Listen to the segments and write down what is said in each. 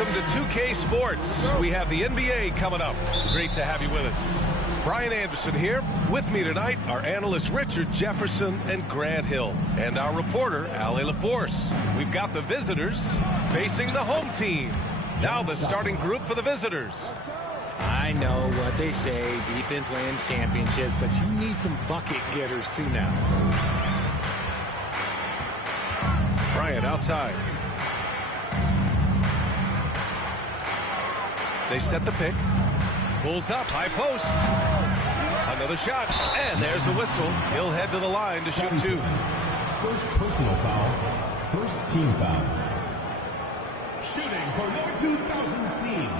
Welcome to 2K Sports. We have the NBA coming up. Great to have you with us. Brian Anderson here. With me tonight are analysts Richard Jefferson and Grant Hill, and our reporter, Allie LaForce. We've got the visitors facing the home team. Now the starting group for the visitors. I know what they say, defense wins championships, but you need some bucket getters too now. Bryant outside. They set the pick. Pulls up, high post. Another shot, and there's a whistle. He'll head to the line to shoot two. First personal foul, first team foul. Shooting for your 2000's team,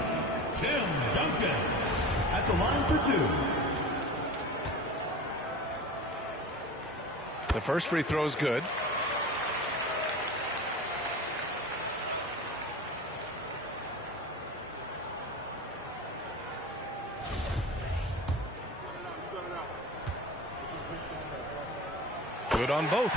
Tim Duncan. At the line for two. The first free throw is good. Good on both.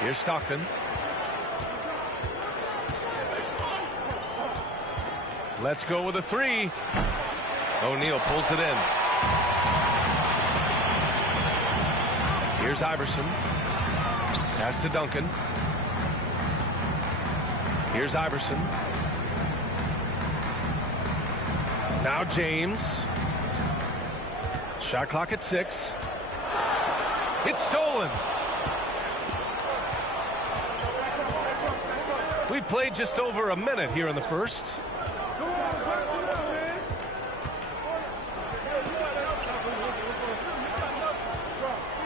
Here's Stockton. Let's go with a three. O'Neal pulls it in. Here's Iverson. Pass to Duncan. Here's Iverson. Now James. Shot clock at 6. It's stolen. We played just over a minute here in the first.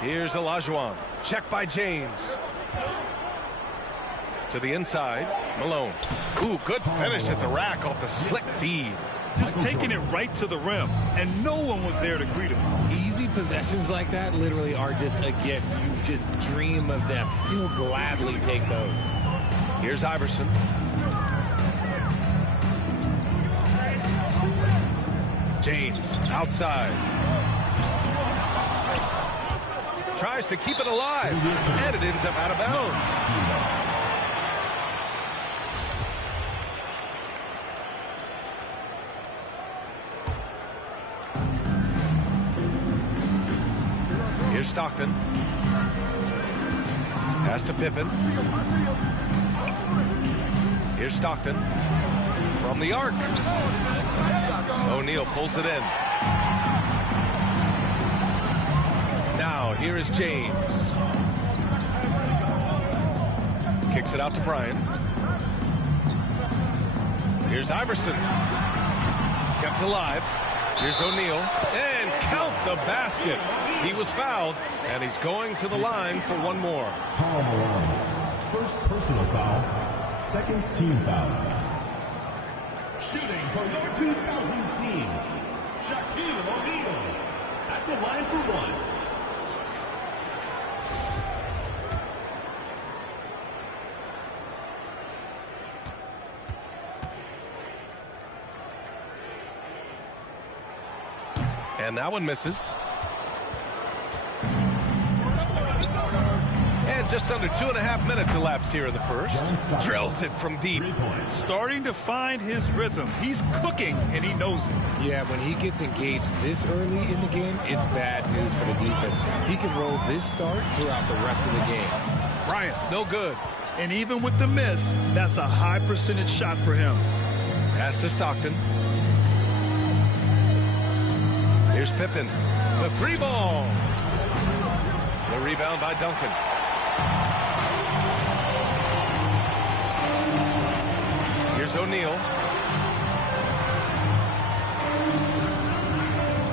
Here's Olajuwon. Check by James. To the inside, Malone. Ooh, good finish at the rack off the slick feed. Just taking it right to the rim, and no one was there to greet him. Easy possessions like that literally are just a gift. You just dream of them. You'll gladly take those. Here's Iverson. James outside. Tries to keep it alive, and it ends up out of bounds. Here's Stockton. Pass to Pippen. Here's Stockton. From the arc. O'Neal pulls it in. Now, here is James. Kicks it out to Bryant. Here's Iverson. Kept alive. Here's O'Neal. And count the basket. He was fouled, and he's going to the line for one more. Paul Malone. First personal foul, second team foul. Shooting for your 2000's team, Shaquille O'Neal. At the line for one. And that one misses. And just under 2.5 minutes elapsed here in the first. Drills it from deep. Starting to find his rhythm. He's cooking, and he knows it. Yeah, when he gets engaged this early in the game, it's bad news for the defense. He can roll this start throughout the rest of the game. Bryant, no good. And even with the miss, that's a high percentage shot for him. Pass to Stockton. Here's Pippen. The three ball. The rebound by Duncan. Here's O'Neal.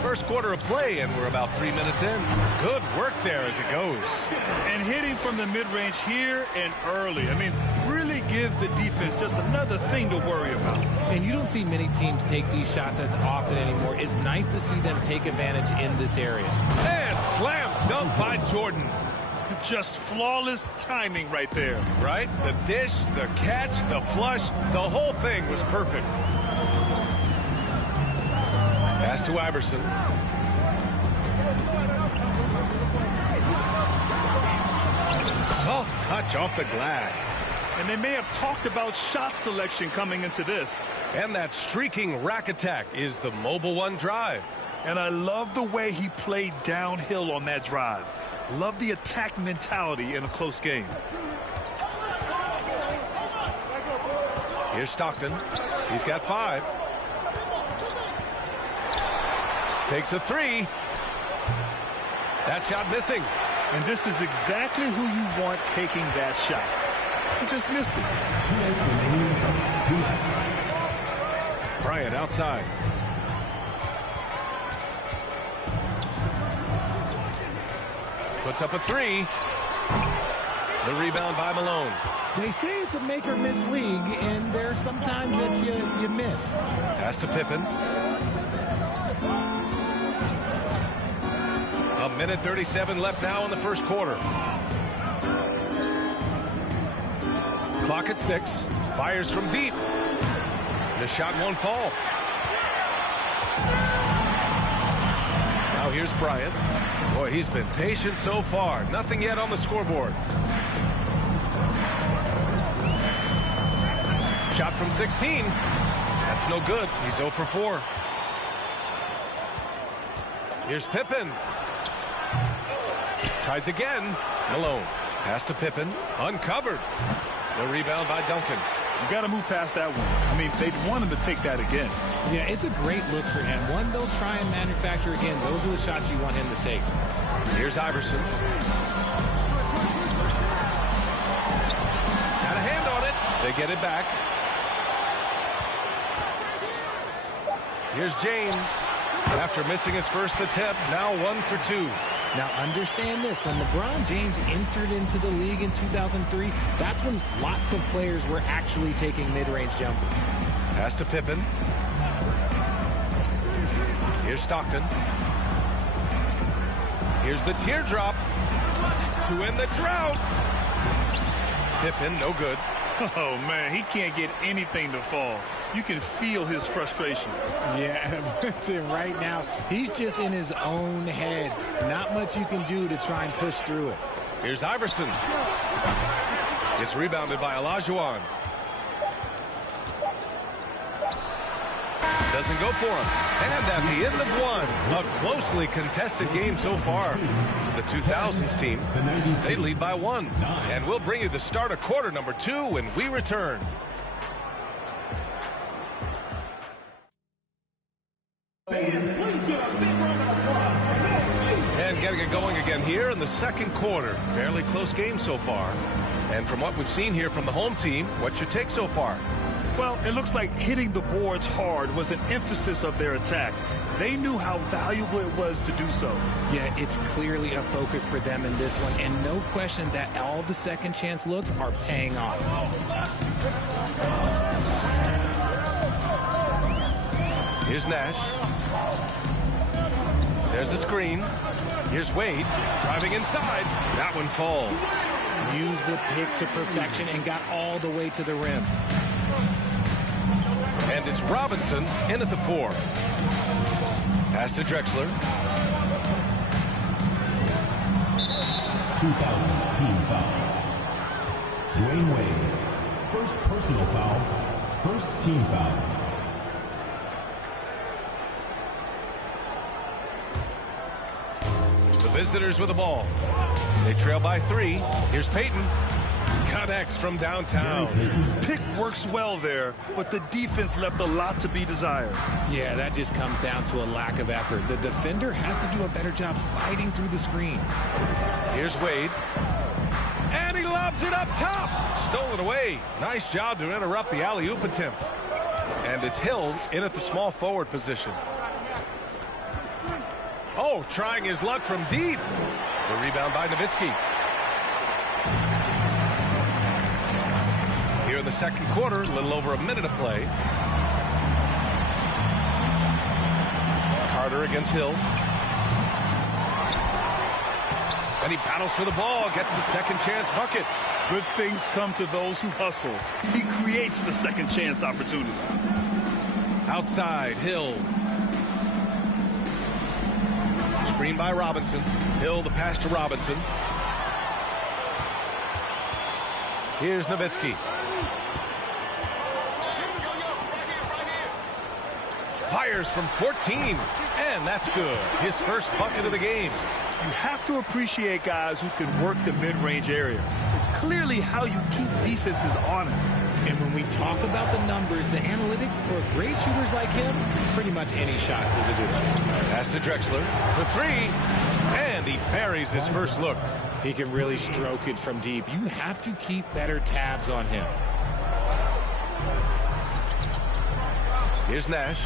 First quarter of play, and we're about 3 minutes in. Good work there as it goes. And hitting from the mid-range here and early. I mean, really gives the defense just another thing to worry about. And you don't see many teams take these shots as often anymore. It's nice to see them take advantage in this area. And slam dunk by Jordan. Just flawless timing right there. Right? The dish, the catch, the flush, the whole thing was perfect. Pass to Iverson. Soft touch off the glass. And they may have talked about shot selection coming into this. And that streaking rack attack is the Mobile One drive. And I love the way he played downhill on that drive. Love the attack mentality in a close game. Here's Stockton. He's got 5. Takes a 3. That shot missing. And this is exactly who you want taking that shot. He just missed it. Bryant outside. Puts up a 3. The rebound by Malone. They say it's a make or miss league, and there's sometimes that you miss. Pass to Pippen. A minute 37 left now in the first quarter. Clock at 6. Fires from deep. The shot won't fall. Now here's Bryant. Boy, he's been patient so far. Nothing yet on the scoreboard. Shot from 16. That's no good. He's 0 for 4. Here's Pippen. Tries again. Malone. Pass to Pippen. Uncovered. The rebound by Duncan. You got to move past that one. I mean, they'd want him to take that again. Yeah, it's a great look for him. One they'll try and manufacture again. Those are the shots you want him to take. Here's Iverson. Got a hand on it. They get it back. Here's James. After missing his first attempt, now 1 for 2. Now understand this, when LeBron James entered into the league in 2003, that's when lots of players were actually taking mid-range jumpers. Pass to Pippen. Here's Stockton. Here's the teardrop to end the drought. Pippen, no good. Oh, man, he can't get anything to fall. You can feel his frustration. Yeah, but right now, he's just in his own head. Not much you can do to try and push through it. Here's Iverson. It's rebounded by Olajuwon. Doesn't go for him. And at the end of 1, a closely contested game so far. The 2000's team, they lead by 1. And we'll bring you the start of quarter number 2 when we return. And getting it going again here in the second quarter. Fairly close game so far. And from what we've seen here from the home team, what's your take so far? Well, it looks like hitting the boards hard was an emphasis of their attack. They knew how valuable it was to do so. Yeah, it's clearly a focus for them in this one, and no question that all the second chance looks are paying off. Here's Nash. There's a screen. Here's Wade driving inside. That one falls. Used the pick to perfection and got all the way to the rim. And it's Robinson in at the 4. Pass to Drexler. 2000's team foul. Dwayne Wade. First personal foul. First team foul. The visitors with the ball. They trail by 3. Here's Payton. Connects from downtown. Pick works well there, but the defense left a lot to be desired. Yeah, that just comes down to a lack of effort. The defender has to do a better job fighting through the screen. Here's Wade. And he lobs it up top. Stolen away. Nice job to interrupt the alley-oop attempt. And it's Hill in at the small forward position. Oh, trying his luck from deep. The rebound by Nowitzki. Here in the second quarter, a little over a minute of play. Carter against Hill. And he battles for the ball, gets the second chance bucket. Good things come to those who hustle. He creates the second chance opportunity. Outside, Hill. Screen by Robinson. Hill, the pass to Robinson. Here's Nowitzki. Fires from 14, and that's good. His first bucket of the game. You have to appreciate guys who can work the mid-range area. It's clearly how you keep defenses honest. And when we talk about the numbers, the analytics for great shooters like him, pretty much any shot is a good shot. Pass to Drexler for three, and he buries his first look. He can really stroke it from deep. You have to keep better tabs on him. Here's Nash.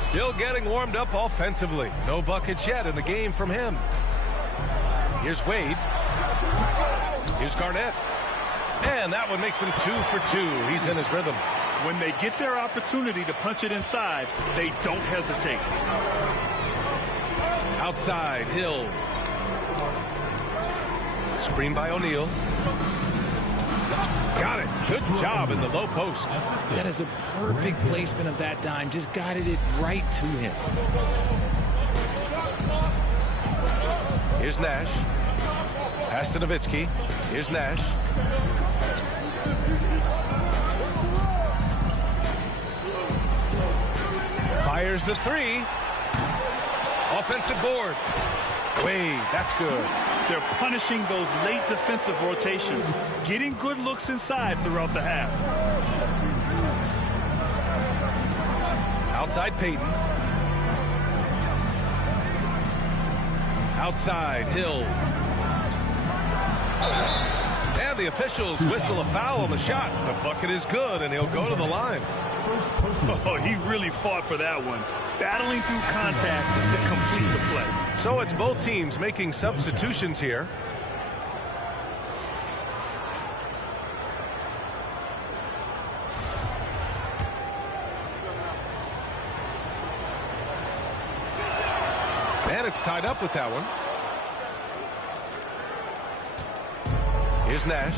Still getting warmed up offensively. No buckets yet in the game from him. Here's Wade. Here's Garnett. And that one makes him 2 for 2. He's in his rhythm. When they get their opportunity to punch it inside, they don't hesitate. Outside, Hill. Screen by O'Neal. Got it. Good job in the low post. That is a perfect placement of that dime. Just guided it right to him. Here's Nash. Pass to Nowitzki. Here's Nash. Fires the three. Offensive board. Wade, that's good. They're punishing those late defensive rotations, getting good looks inside throughout the half. Outside Payton. Outside Hill. And the officials whistle a foul on the shot. The bucket is good, and he'll go to the line. Oh, he really fought for that one. Battling through contact to complete the play. So it's both teams making substitutions here. And it's tied up with that one. Here's Nash.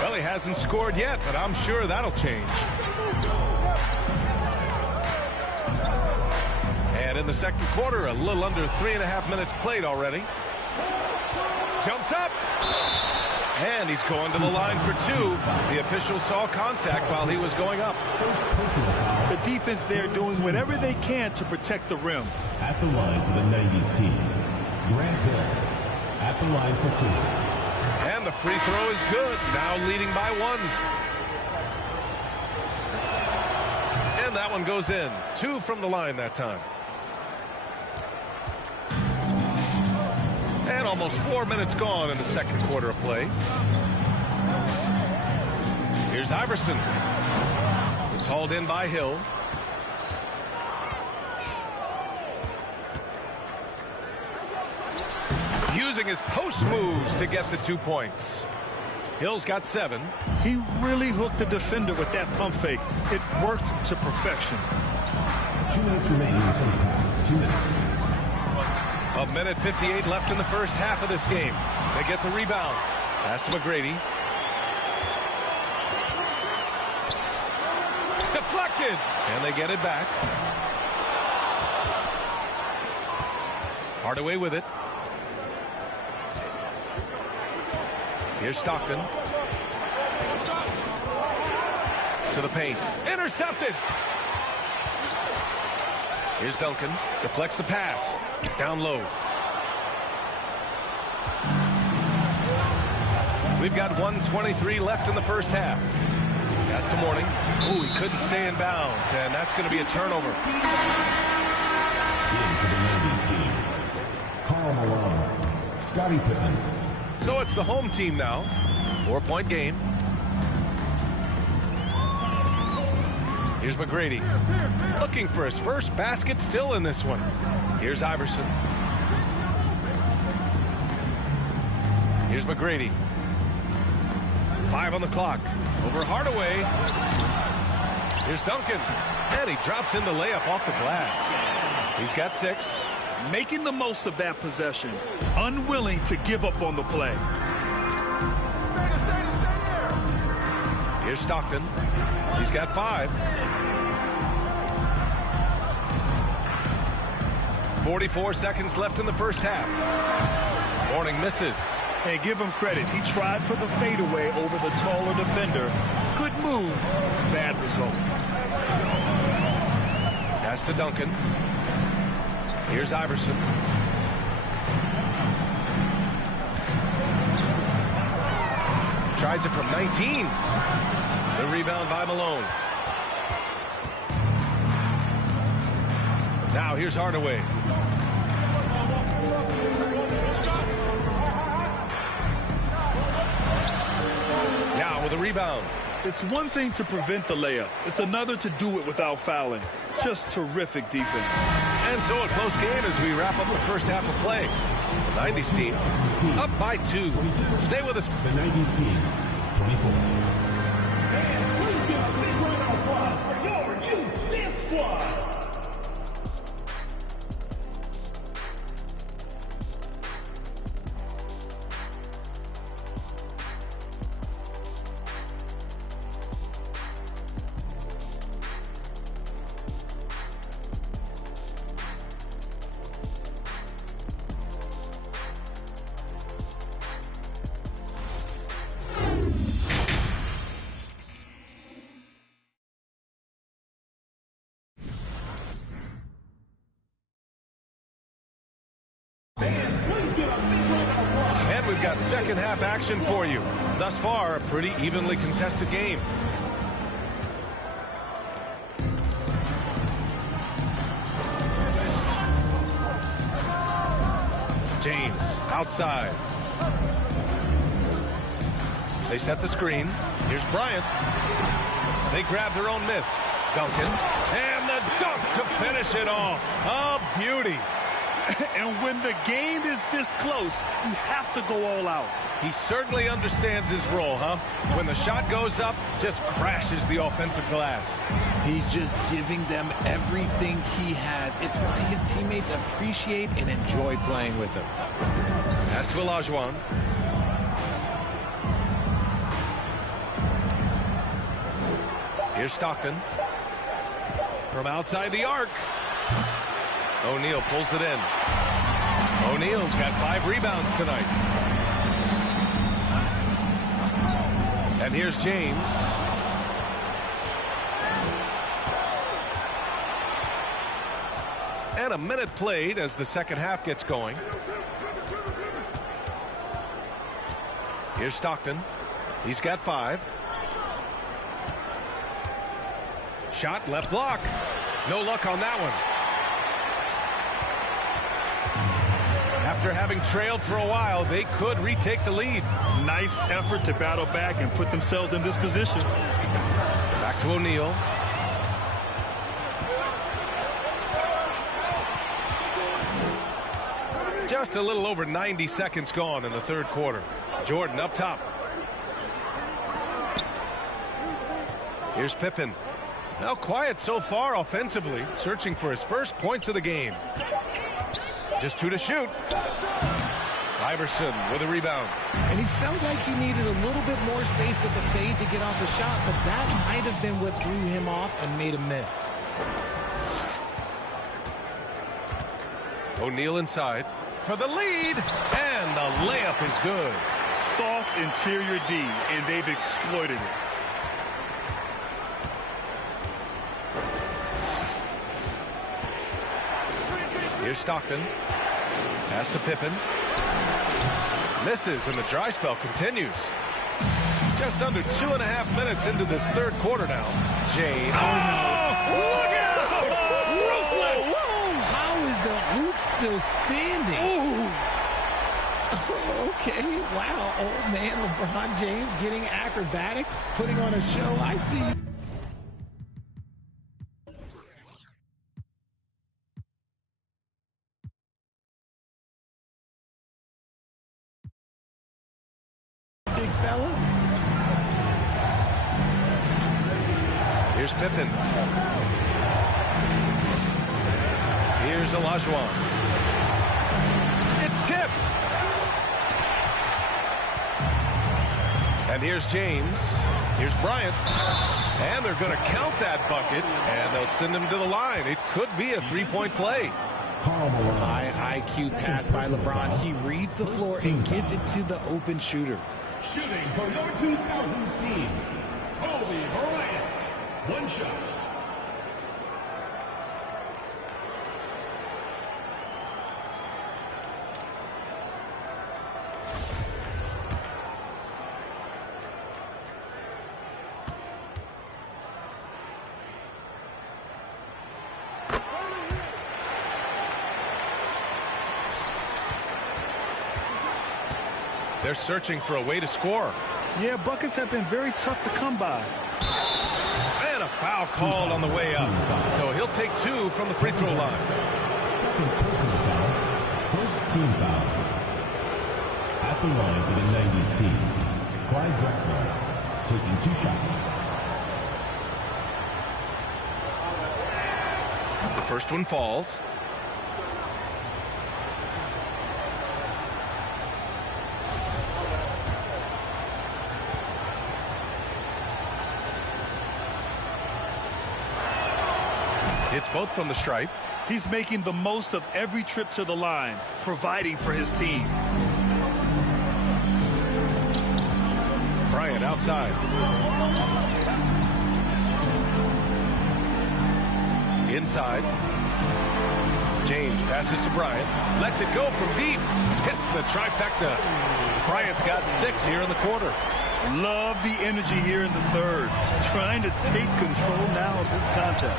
Well, he hasn't scored yet, but I'm sure that'll change. And in the second quarter, a little under 3.5 minutes played already. Jumps up. And he's going to the line for two. The official saw contact while he was going up. The defense there doing whatever they can to protect the rim. At the line for the 90's team, Grant Hill. At the line for two. And the free throw is good. Now leading by one. And that one goes in. 2 from the line that time. And almost 4 minutes gone in the second quarter of play. Here's Iverson. It's hauled in by Hill. Using his post moves to get the 2 points. Hill's got 7. He really hooked the defender with that pump fake. It worked to perfection. 2 minutes remaining in the first half. 2 minutes. A minute 58 left in the first half of this game. They get the rebound. Pass to McGrady. Deflected. And they get it back. Hardaway with it. Here's Stockton. To the paint. Intercepted. Here's Duncan. Deflects the pass. Down low. We've got 1:23 left in the first half. Pass to Mourning. Ooh, he couldn't stay in bounds, and that's going to be a turnover. Into the 90's team, Karl Malone, Scottie Pippen. So it's the home team now. 4-point game. Here's McGrady. Looking for his first basket still in this one. Here's Iverson. Here's McGrady. 5 on the clock. Over Hardaway. Here's Duncan. And he drops in the layup off the glass. He's got 6. Making the most of that possession. Unwilling to give up on the play. Here's Stockton. He's got 5. 44 seconds left in the first half. Mourning misses. Hey, give him credit. He tried for the fadeaway over the taller defender. Good move. Bad result. Pass to Duncan. Here's Iverson. Tries it from 19. The rebound by Malone. Now here's Hardaway. Now with a rebound. It's one thing to prevent the layup. It's another to do it without fouling. Just terrific defense. And so a close game as we wrap up the first half of play. The 90's team up by 2. Stay with us. The 90's team, 24. And please give a big round of applause for your youth dance squad. And we've got second half action for you. Thus far, a pretty evenly contested game. James outside. They set the screen. Here's Bryant. They grab their own miss. Duncan. And the dunk to finish it off. A beauty. And when the game is this close, you have to go all out. He certainly understands his role, huh? When the shot goes up, just crashes the offensive glass. He's just giving them everything he has. It's why his teammates appreciate and enjoy playing with him. Pass to Olajuwon. Here's Stockton. From outside the arc. O'Neal pulls it in. O'Neal's got 5 rebounds tonight. And here's James. And a minute played as the second half gets going. Here's Stockton. He's got 5. Shot left block. No luck on that one. After having trailed for a while, they could retake the lead. Nice effort to battle back and put themselves in this position. Back to O'Neal. Just a little over 90 seconds gone in the third quarter. Jordan up top. Here's Pippen. Now quiet so far offensively, searching for his first points of the game. Just 2 to shoot. Iverson with a rebound. And he felt like he needed a little bit more space with the fade to get off the shot, but that might have been what threw him off and made him miss. O'Neal inside for the lead, and the layup is good. Soft interior D, and they've exploited it. Here's Stockton. Pass to Pippen. Misses, and the dry spell continues. Just under 2.5 minutes into this third quarter now. James. Oh, look out! Ruthless! Whoa! How is the hoop still standing? Okay, wow. Old man LeBron James getting acrobatic, putting on a show. I see. Big fella. Here's Pippen. Here's Olajuwon. It's tipped. And here's James. Here's Bryant. And they're going to count that bucket, and they'll send him to the line. It could be a 3-point play. High IQ pass by LeBron. He reads the floor and gets it to the open shooter. Shooting for your 2000's team, Kobe Bryant. One shot. They're searching for a way to score. Yeah, buckets have been very tough to come by. And a foul called on the way up. So he'll take 2 from the free throw line. Second personal foul. First team foul. At the line for the 90's team, Clyde Drexler, taking 2 shots. The first one falls. It's both from the stripe. He's making the most of every trip to the line, providing for his team. Bryant outside. Inside. James passes to Bryant. Lets it go from deep. Hits the trifecta. Bryant's got 6 here in the quarter. Love the energy here in the third. Trying to take control now of this contest.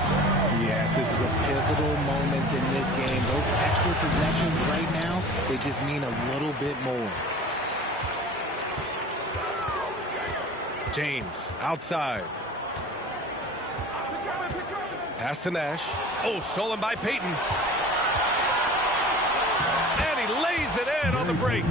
Yes, this is a pivotal moment in this game. Those extra possessions right now, they just mean a little bit more. James outside. Pass to Nash. Oh, stolen by Payton. And he lays it in on the break.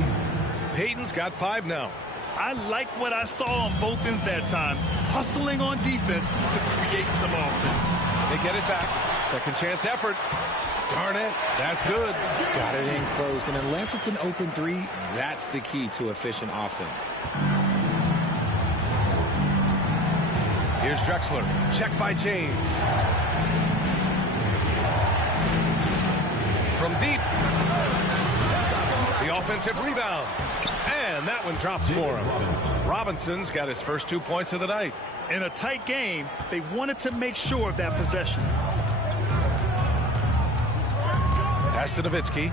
Payton's got 5 now. I like what I saw on both ends that time. Hustling on defense to create some offense. They get it back. Second chance effort. Garnett, that's good. Got it in close, and unless it's an open 3, that's the key to efficient offense. Here's Drexler. Check by James. From deep. The offensive rebound. And that one drops for him. Robinson's got his first 2 points of the night. In a tight game, they wanted to make sure of that possession. Pass to Nowitzki.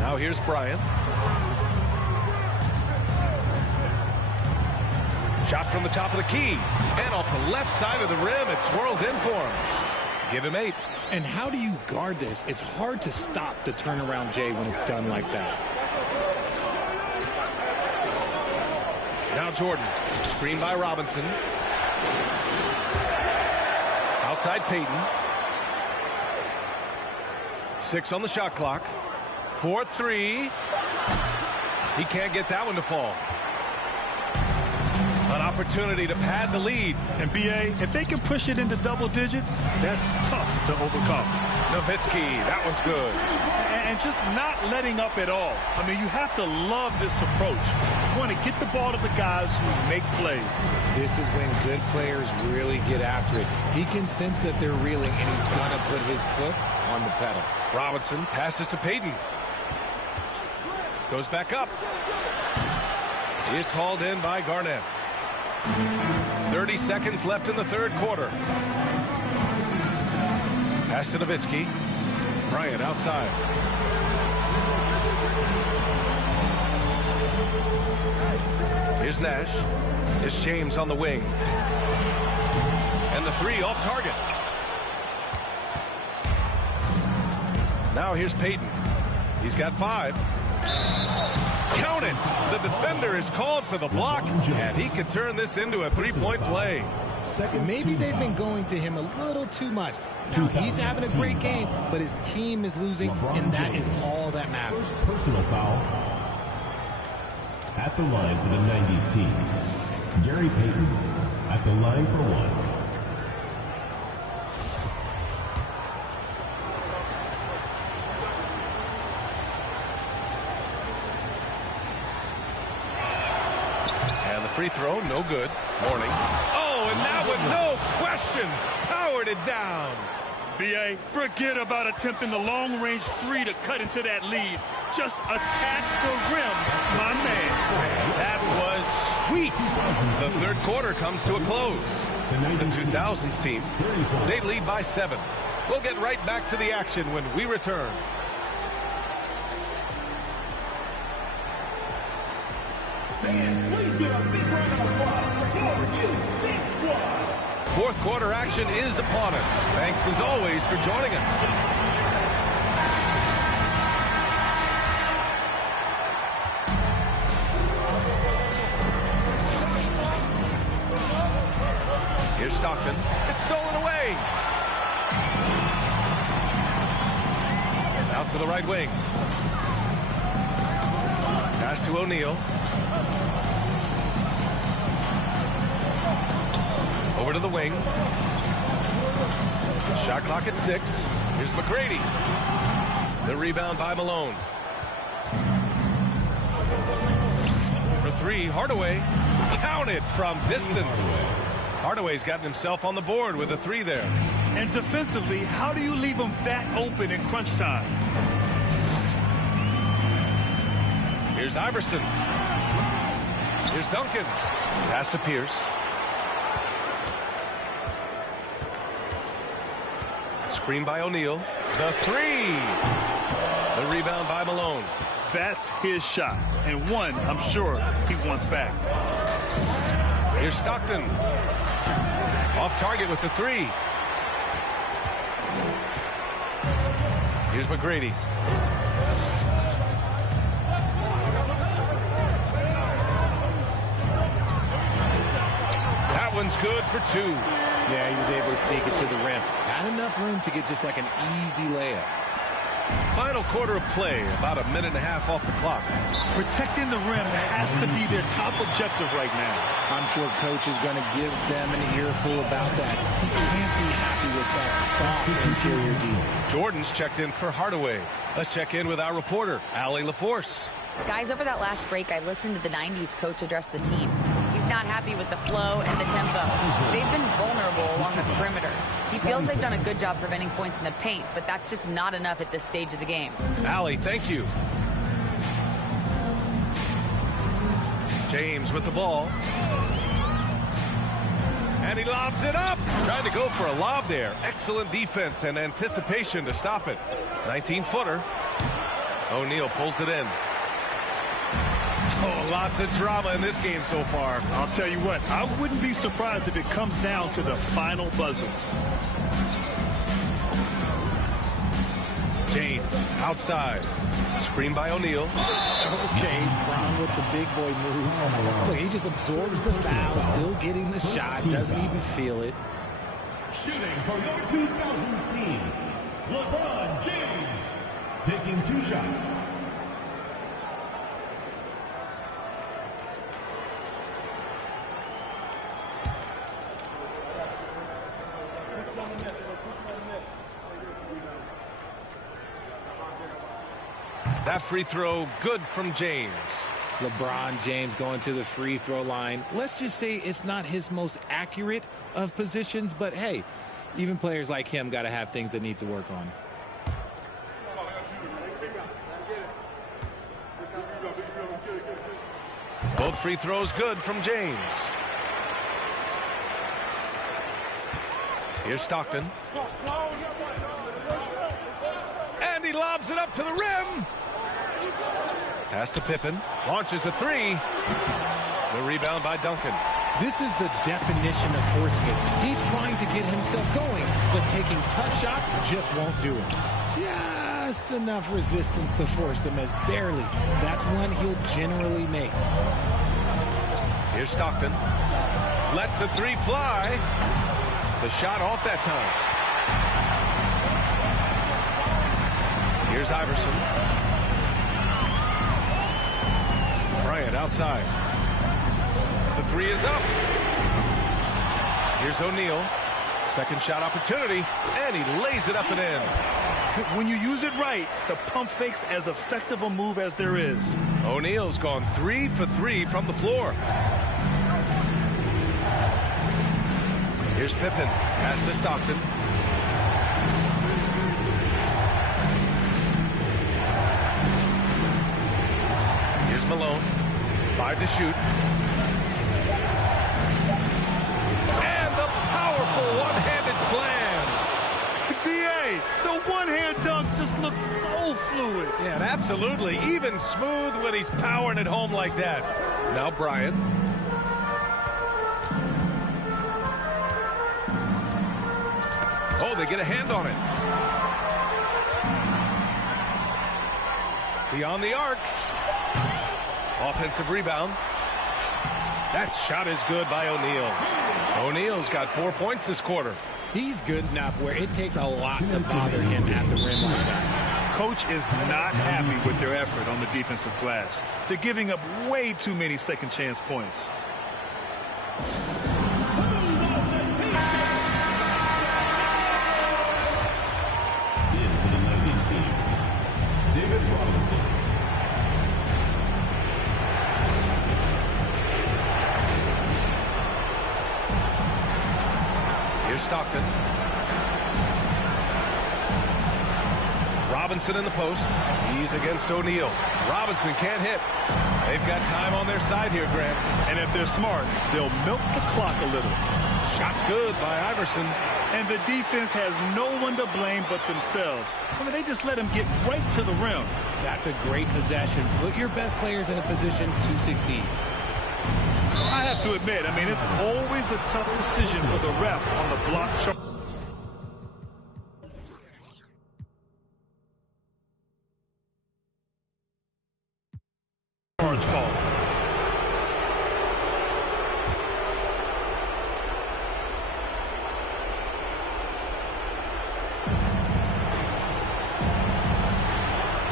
Now here's Bryant. Shot from the top of the key. And off the left side of the rim, it swirls in for him. Give him 8. And how do you guard this? It's hard to stop the turnaround J when it's done like that. Now Jordan. Screen by Robinson. Outside Payton. 6 on the shot clock. 4-3. He can't get that one to fall. An opportunity to pad the lead. And B.A., if they can push it into double digits, that's tough to overcome. Nowitzki, that one's good. And just not letting up at all. I mean, you have to love this approach. You want to get the ball to the guys who make plays. This is when good players really get after it. He can sense that they're reeling, and he's going to put his foot on the pedal. Robinson passes to Payton. Goes back up. It's hauled in by Garnett. 30 seconds left in the third quarter. Pass to Nowitzki. Bryant outside. Here's Nash. It's James on the wing. And the 3 off target. Now here's Payton. He's got 5. Count it. The defender is called for the block, and he could turn this into a 3-point play. Maybe they've been going to him a little too much. Now, he's having a great game, but his team is losing, and that is all that matters. First personal foul. At the line for the 90's team, Gary Payton at the line for 1. Free throw, no good. Morning. Oh, and that one, no question, powered it down. B.A., forget about attempting the long-range three to cut into that lead. Just attack the rim, my man. That was sweet. The third quarter comes to a close. The 2000's team, they lead by 7. We'll get right back to the action when we return. Fans, please give a big round of applause for your youth dance squad. Fourth quarter action is upon us. Thanks as always for joining us. Here's Stockton. It's stolen away. Out to the right wing. Pass to O'Neal. Over to the wing. Shot clock at 6. Here's McGrady. The rebound by Malone. For 3, Hardaway. Counted from distance. Hardaway's gotten himself on the board with a 3 there. And defensively, how do you leave him that open in crunch time? Here's Iverson. Here's Duncan. Pass to Pierce. Screen by O'Neal. The 3. The rebound by Malone. That's his shot, and one I'm sure he wants back. Here's Stockton. Off target with the 3. Here's McGrady. That one's good for 2. Yeah, he was able to sneak it to the rim. Not enough room to get just like an easy layup. Final quarter of play, about a minute and a half off the clock. Protecting the rim has to be their top objective right now. I'm sure coach is going to give them an earful about that. He can't be happy with that soft interior D. Jordan's checked in for Hardaway. Let's check in with our reporter, Allie LaForce. Guys, over that last break, I listened to the 90's coach address the team. He's not happy with the flow and the tempo. They've been vulnerable along the perimeter. He feels they've done a good job preventing points in the paint, but that's just not enough at this stage of the game. Allie, thank you. James with the ball. And he lobs it up. Trying to go for a lob there. Excellent defense and anticipation to stop it. 19-footer. O'Neal pulls it in. Oh, lots of drama in this game so far. I'll tell you what, I wouldn't be surprised if it comes down to the final buzzer. James outside. Screen by O'Neal. Okay, Brown with the big boy moves. Look, he just absorbs the foul, still getting the shot, doesn't even feel it. Shooting for your 2000's team, LeBron James, taking 2 shots. That free throw good from James. LeBron James going to the free throw line. Let's just say it's not his most accurate of positions, but hey, even players like him got to have things that need to work on. Both free throws good from James. Here's Stockton. And he lobs it up to the rim. Pass to Pippen. Launches a 3. The rebound by Duncan. This is the definition of forcing it. He's trying to get himself going, but taking tough shots just won't do it. Just enough resistance to force them as barely. That's one he'll generally make. Here's Stockton. Lets the 3 fly. The shot off that time. Here's Iverson. Bryant outside. The 3 is up. Here's O'Neal. Second shot opportunity, and he lays it up and in. When you use it right, the pump fake's as effective a move as there is. O'Neal's gone 3 for 3 from the floor. Here's Pippen. Pass to Stockton. Malone. 5 to shoot. And the powerful one-handed slam. B.A., the one-hand dunk just looks so fluid. Yeah, and absolutely even smooth when he's powering it home like that. Now Bryant. Oh, they get a hand on it. Beyond the arc. Offensive rebound. That shot is good by O'Neal. O'Neal's got 4 points this quarter. He's good enough where it takes a lot to bother him at the rim like that. Coach is not happy with their effort on the defensive glass. They're giving up way too many second chance points. In for the 90's team, David Robinson. Here's Stockton. Robinson in the post. He's against O'Neal. Robinson can't hit. They've got time on their side here, Grant. And if they're smart, they'll milk the clock a little. Shot's good by Iverson. And the defense has no one to blame but themselves. I mean, they just let him get right to the rim. That's a great possession. Put your best players in a position to succeed. I have to admit, I mean, it's always a tough decision for the ref on the block charge. Call.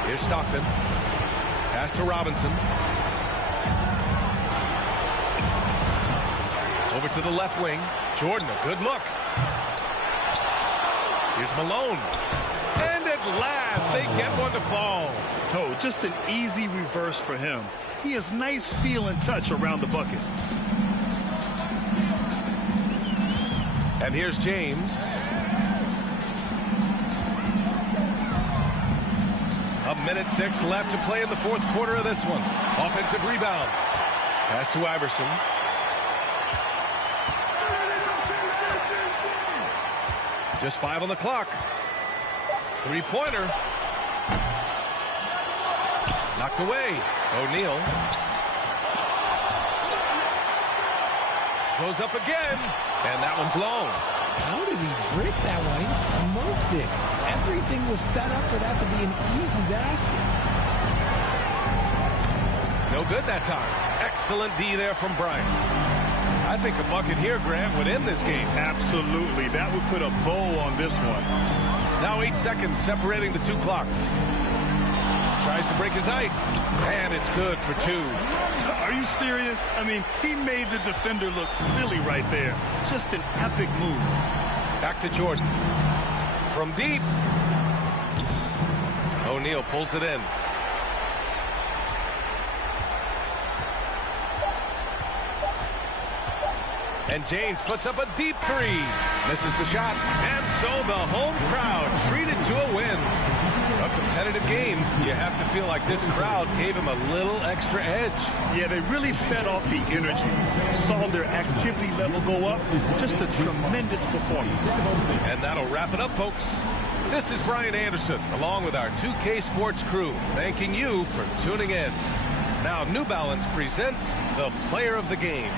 Here's Stockton. Pass to Robinson. Over to the left wing. Jordan, a good look. Here's Malone. And at last, they get one to fall. Oh, just an easy reverse for him. He has nice feel and touch around the bucket. And here's James. A minute 6 left to play in the fourth quarter of this one. Offensive rebound. Pass to Iverson. Just 5 on the clock. Three-pointer. Knocked away. O'Neal. Goes up again. And that one's long. How did he break that one? He smoked it. Everything was set up for that to be an easy basket. No good that time. Excellent D there from Bryant. I think a bucket here, Grant, would end this game. Absolutely. That would put a bow on this one. Now 8 seconds separating the two clocks. Tries to break his ice. And it's good for 2. Are you serious? I mean, he made the defender look silly right there. Just an epic move. Back to Jordan. From deep. O'Neal pulls it in. And James puts up a deep 3. Misses the shot. And so the home crowd treated to a win. A competitive game. You have to feel like this crowd gave him a little extra edge. Yeah, they really fed off the energy. Saw their activity level go up. Just a tremendous performance. And that'll wrap it up, folks. This is Brian Anderson, along with our 2K Sports crew, thanking you for tuning in. Now, New Balance presents the Player of the Game.